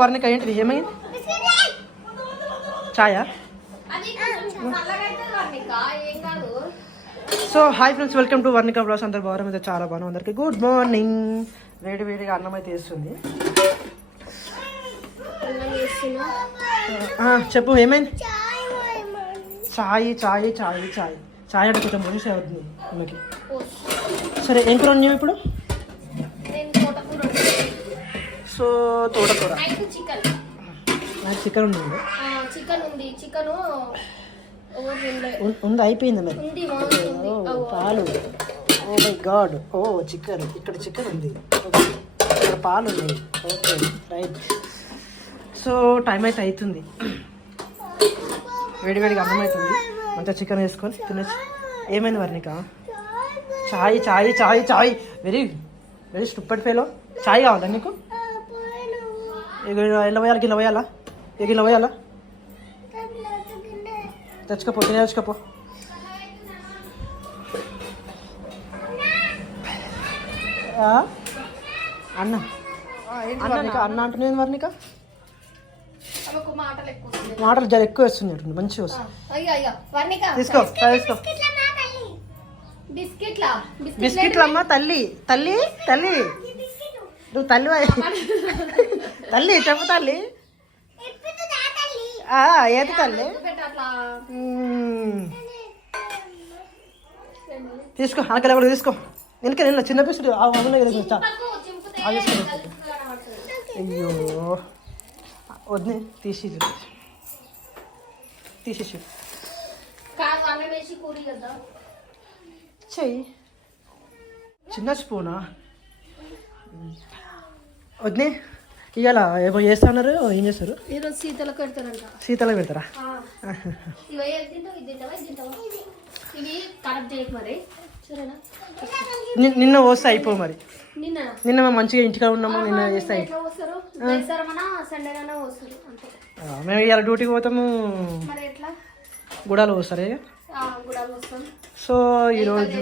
వర్ణిక ఏంటిది ఏమైంది? Chaya? So hi friends, welcome to Varnika blogs. అందరు బాగా అయితే చాలా బాగున్నాం. అందరికి గుడ్ మార్నింగ్. వేడి వేడిగా అన్నం అయితే వేస్తుంది. చెప్పు ఏమైంది? చాయ్ చాయ్ చాయ్ చాయ్ చాయ్ అంటే కొంచెం మంచి అవుతుంది మనకి. సరే ఏం కూర ఉన్నావు ఇప్పుడు? సో తోటకూర. నాకు చికెన్ ఉంది. ఉంది అయిపోయింది మరి. పాలు. Oh my god. Oh chicken. ఇక్కడ చికెన్ ఉంది, ఇక్కడ పాలు ఉన్నాయి. Okay right. సో టైం అయితే అవుతుంది, వేడివేడిగా అన్నం అవుతుంది. మంచిగా చికెన్ వేసుకొని తినేసి. ఏమైంది వర్ణిక? చాయ్ చాయ్ చాయ్ చాయ్. Very very stupid fellow. చాయ్ కావాలా నీకు? ఇలా పోయాలి, గిన్నె పోయాలా? ఏ గిన్నె పోయాలా? తెచ్చుకోపో, గిన్నె తెచ్చుకోపో. అన్న అన్న అన్న అంటున్నాను వర్ణిక. మాటలు జర ఎక్కువ వస్తుంది, మంచిగా వస్తుంది. తీసుకో తీసుకో. బిస్కెట్లు అమ్మా. తల్లి తల్లి తల్లి నువ్వు తల్లి తల్లి చెప్పు తల్లి. ఏది తల్లి? తీసుకో, ఆకలి కూడా తీసుకో. వెనక నిన్న చిన్న పిసుడు అయ్యో వద్దు, తీసేసి చెయ్యి. చిన్న స్పూనా? వద్దు. ఇవాళ ఏమో చేస్తున్నారు, ఏం చేస్తారు? ఈరోజు శీతలకు పెడతారంట. శీతలకు పెడతారా? నిన్న వస్తే అయిపో మరి. నిన్న మంచిగా ఇంటికాడ ఉన్నాము, నిన్న చేస్తే మేము ఇవాళ డ్యూటీకి పోతాము. గుడాలు పోస్తారు. సో ఈరోజు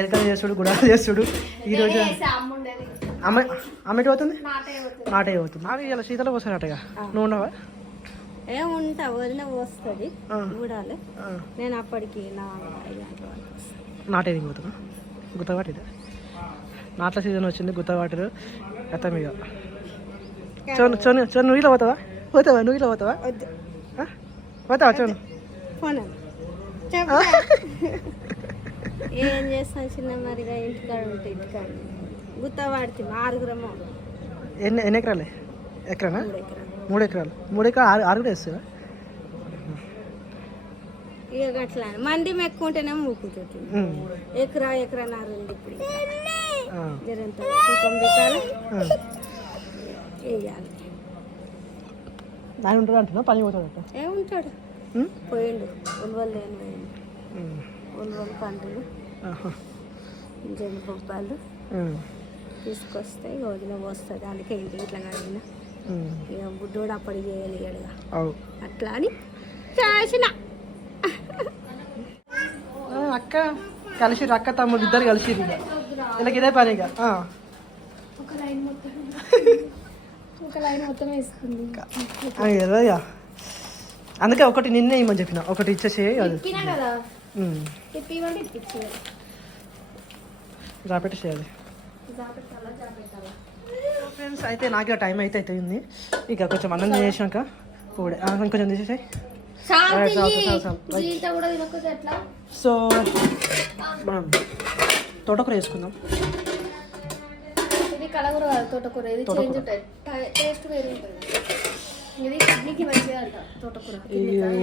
ఎలకలు చేసుడు, గుడాలు చేసుడు. ఈరోజు అమ్మ ఎటు పోతుంది? నాటే పోతుంది. అవి ఇలా శీతలు పోస్తానట్టుగా. నువ్వు ఉండవా? ఏముంటా, వదిన పోస్తుంది గుడాలు. నేను అప్పటికి నాటేది పోతున్నా. గుత్తవాటిది నాట్ల సీజన్ వచ్చింది. గుత్తవాటరు గతం ఇక. చోను చోను చోను నువ్వు ఇలా పోతావా? పోతావా? నువ్వు ఇలా పోతావా? పోతావా చోను? ఏం చేస్తాను చిన్న మరిగా, ఇంటికాడ ఉంటే ఇంటికాడ గుత్తవాడితే 6 ఎన్ని ఎకరాలే? ఎకరానా? 3 ఎకరాలు. 3 ఎకరాలు 6 కూడా వేస్తావా? ఇక అట్లా మంది ఎక్కువ ఉంటేనేమో ఊపుతుంది. ఎకరాన్నర ఉంది ఇప్పుడు. జరంత పెట్టాలి, వేయాలి. ఆయన ఉంటాడు అంటున్నా, పని పోతాడు. ఏముంటాడు, పోయిండు. ఉల్వలు లేని పోయిండు. ఉల్వలు పంటలు, జనపప్పాలు తీసుకొస్తే వదిన పోస్తుంది. అందుకే ఇంటి ఇట్లా కడిగిన. ఇక బుడ్డోడు అప్పటి చేయలేడుగా, అట్లా అని చేసిన. అక్క కలిసి, అక్క తమ్ముడు ఇద్దరు కలిసి వీళ్ళకి ఇదే పని. ఇక ఒక లైన్ మొత్తం వేస్తుంది. అందుకే ఒకటి నిన్నే ఇమ్మని చెప్పిన, ఒకటి ఇచ్చేసి జాపెట్టి చేయాలి. ఫ్రెండ్స్ అయితే నాకు ఇక టైం అయితే అవుతుంది. ఇక కొంచెం అన్నం చేసాక పోడే కొంచెం తీసేసాయి. సో మనం తోటకూర వేసుకుందాం.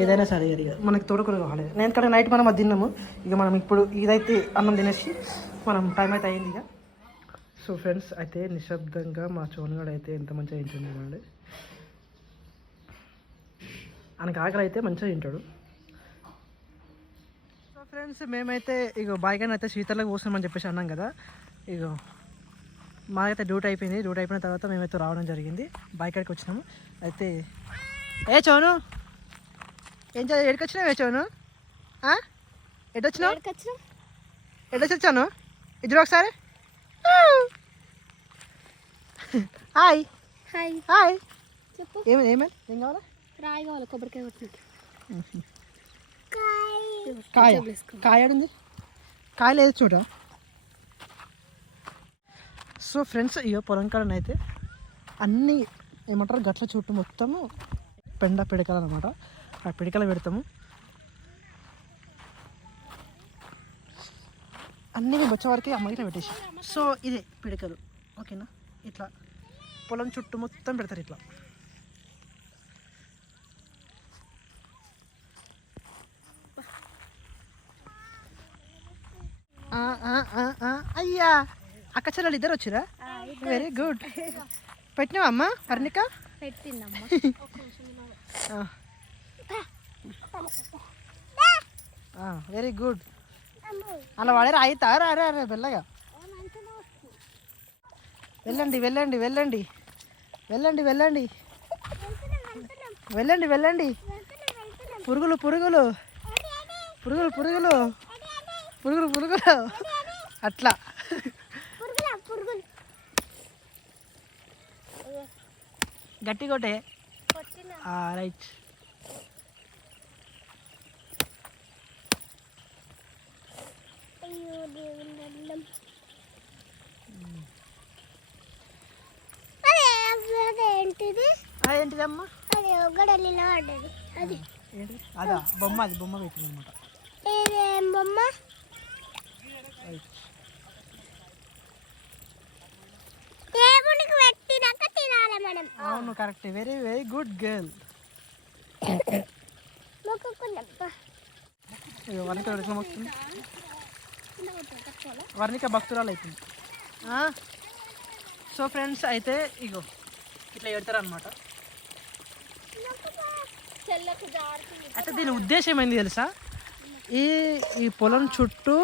ఏదైనా సరే ఇక మనకి తోటకూర కావాలి. నేను ఇక్కడ నైట్ మనం అది తిన్నాము. ఇక మనం ఇప్పుడు ఇదైతే అన్నం తినేసి మనం టైం అయితే అయింది ఇక. సో ఫ్రెండ్స్ అయితే నిశ్శబ్దంగా మా చోనుగాడు అయితే ఎంత మంచిగా తింటుంది అండి. ఆయనకి ఆకలి అయితే మంచిగా తింటాడు. సో ఫ్రెండ్స్ మేమైతే ఇక బాయ్గానే అయితే శీతలకు పోస్తున్నామని చెప్పేసి అన్నాం కదా. ఇక మాకైతే డ్యూటీ అయిపోయింది. డ్యూటీ అయిపోయిన తర్వాత మేమైతే రావడం జరిగింది. బాయ్కాడికి వచ్చినాము. అయితే ఏ చోను ఏం ఎక్కడికి వచ్చినావు? ఏ చోను ఎటొచ్చినావు? ఎటొచ్చాను? ఇద్దరు ఒకసారి హాయ్ హాయ్ హాయ్ చెప్పు. ఏమేమి ఏం కావాలా? రాయి కావాలి, కొబ్బరికాయ కొట్టినట్టు. కాయ కాయ ఉంది, కాయ లేదు చూడ. సో ఫ్రెండ్స్, ఇక పొలం కాడనైతే అన్నీ ఏమంటారు గట్ల చుట్టూ మొత్తము పెండ పిడకలు అనమాట. ఆ పిడకలు పెడతాము. అన్నీ వచ్చే వరకు అమ్మకి ఇట్లా పెట్టేసి. సో ఇదే పిడకలు, ఓకేనా? ఇట్లా పొలం చుట్టూ మొత్తం పెడతారు ఇట్లా. అయ్యా, అక్క చెల్లెలు ఇద్దరు వచ్చిరా? Very good. పెట్టినావా అమ్మ వర్ణిక? పెట్టిందమ్మా. Very good. అలా వాడారు అయితా. అరే అరే వెళ్ళగా వెళ్ళండి వెళ్ళండి వెళ్ళండి వెళ్ళండి వెళ్ళండి వెళ్ళండి వెళ్ళండి. పురుగులు పురుగులు పురుగులు పురుగులు పురుగులు పురుగులు అట్లా. గట్టి కొట్టే. రైట్. ఏంటిదమ్మా? అదా బొమ్మ, అది బొమ్మ పెట్టింది అనమాట. బొమ్మ అవును, correct. Very very good girl. Varnika భక్తురాలు అవుతుంది. సో ఫ్రెండ్స్, అయితే ఇగో ఇట్లా పెడతారు అనమాట. అయితే దీని ఉద్దేశం ఏంది తెలుసా? ఈ పొలం చుట్టూ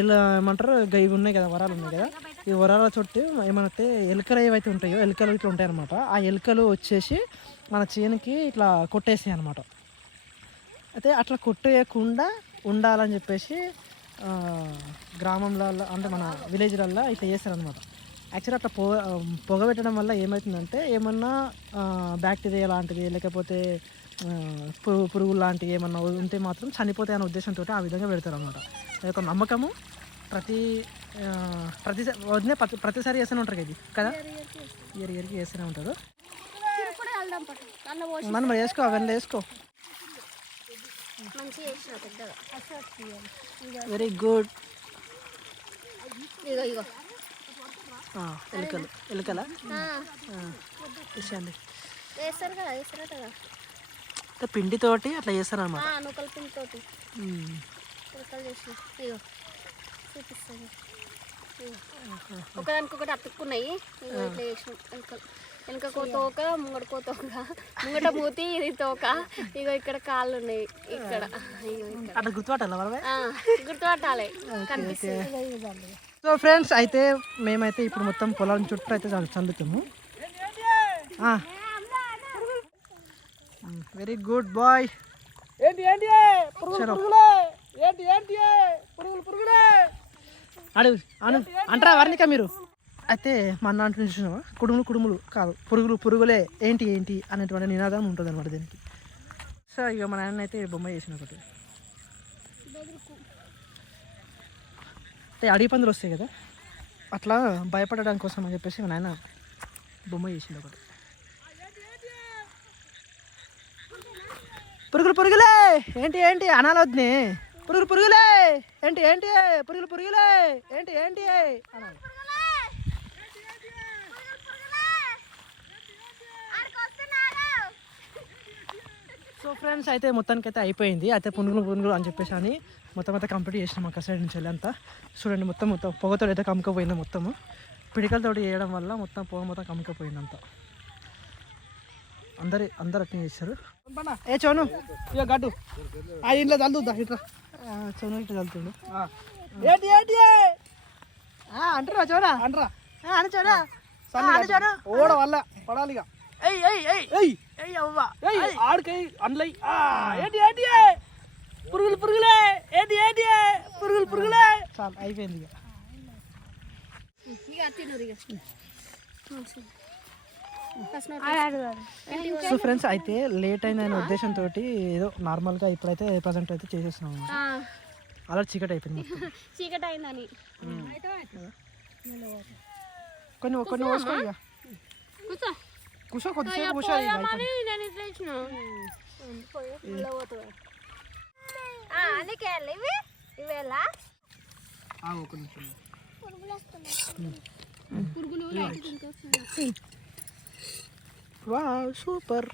ఇలా ఏమంటారు, ఇవి ఉన్నాయి కదా, వరాలు ఉన్నాయి కదా, ఈ వరాల చుట్టూ ఏమంటే ఎలుకలు ఏవైతే ఉంటాయో ఎలుకలు ఇట్లా ఉంటాయి అనమాట. ఆ ఎలుకలు వచ్చేసి మన చేనుకి ఇట్లా కొట్టేసాయి అనమాట. అయితే అట్లా కొట్టేయకుండా ఉండాలని చెప్పేసి గ్రామంలో అంటే మన విలేజ్లల్లో ఇట్లా చేస్తారనమాట. యాక్చువల్లీ అట్లా పొగ పెట్టడం వల్ల ఏమవుతుందంటే ఏమన్నా బ్యాక్టీరియా లాంటిది లేకపోతే పురుగులు లాంటివి ఏమన్నా ఉంటే మాత్రం చనిపోతాయి అనే ఉద్దేశంతో ఆ విధంగా పెడతారు అనమాట. అది ఒక నమ్మకము. ప్రతిసారి చేస్తూనే ఉంటారు ఇది కదా, ఇయర్కి చేస్తూనే ఉంటారు. మనం వేసుకో, అవన్నీ వేసుకో. Very good. ఎలుకలు ఎలుకలా వేసేయండి. పిండితోటి అట్లా చేస్తారు అన్నమాట. ఒకదానికొకటి అతుక్కున్నాయి. ఇట్లా చేసినాం. వెనకకో తోక, ముంగటకో తోక, ముంగట మూతి, ఇది తోక. ఇగో ఇక్కడ కాళ్ళు ఉన్నాయి. ఇక్కడ అట్లా గుర్తుపట్టాలి, గుర్తుపట్టాలి, కనిపిస్తుంది. సో ఫ్రెండ్స్, అయితే మేమైతే ఇప్పుడు మొత్తం పొలం చుట్టూ అయితే చల్లుతాము. Very good bye. అడుగు అంటారా వర్ణిక మీరు? అయితే మా అన్న అంటున్న చూసినావా, కుడుములు కాదు, పురుగులే ఏంటి అనేటువంటి నినాదం ఉంటుంది అనమాట దీనికి. సో ఇక మా నాన్న అయితే బొమ్మ చేసిన ఒకటి. అంటే అడవి పందులు వస్తాయి కదా, అట్లా భయపడడానికి కోసం అని చెప్పేసి మా నాన్న బొమ్మ చేసింది ఒకటి. పురుగులే ఏంటి అనాలొద్దునే. పురుగులే ఏంటి పురుగులే ఏంటి అనాలి. సో ఫ్రెండ్స్, అయితే మొత్తానికి అయితే అయిపోయింది. అయితే పునుగులు అని చెప్పేసి అని మొత్తం అయితే కంప్లీట్ చేసినాం అక్క సైడ్ నుంచి వెళ్ళి అంతా. చూడండి, మొత్తం పొగతో అయితే కమ్ముకపోయింది. మొత్తము పిడికలతో చేయడం వల్ల మొత్తం పొగ మొత్తం కమ్ముకపోయింది అంతా. అందరు అట్నే చేశారు. ఏ చోను ఇక గడ్డు ఆ ఇంట్లో చల్లుద్దా ఇట్లా. చోను ఇట్లా చల్లుతుండు. అంటారా చోనా? అంటారా అని చోనా ఓడ వల్ల పడాలిగా. ఆడికై అండ్లై ఏంటి పురుగులే పురుగులే. చాలు అయిపోయింది ఇక. సో ఫ్రెండ్స్ అయితే లేట్ అయిందనే ఉద్దేశంతో ఏదో నార్మల్గా ఇప్పుడైతే ప్రజెంట్ అయితే చేసేస్తున్నాము అలా చీకటి అయిపోయింది మొత్తం. చీకటి అయిందని కొన్ని కొన్ని పోసుకో ఇక కూర్చో కొద్దిసేపు కూర్చో ఇక అయిపోయింది. అందుకే ఇవి ఇవేలా ఆగు ఒక నిమిషం. Wow super.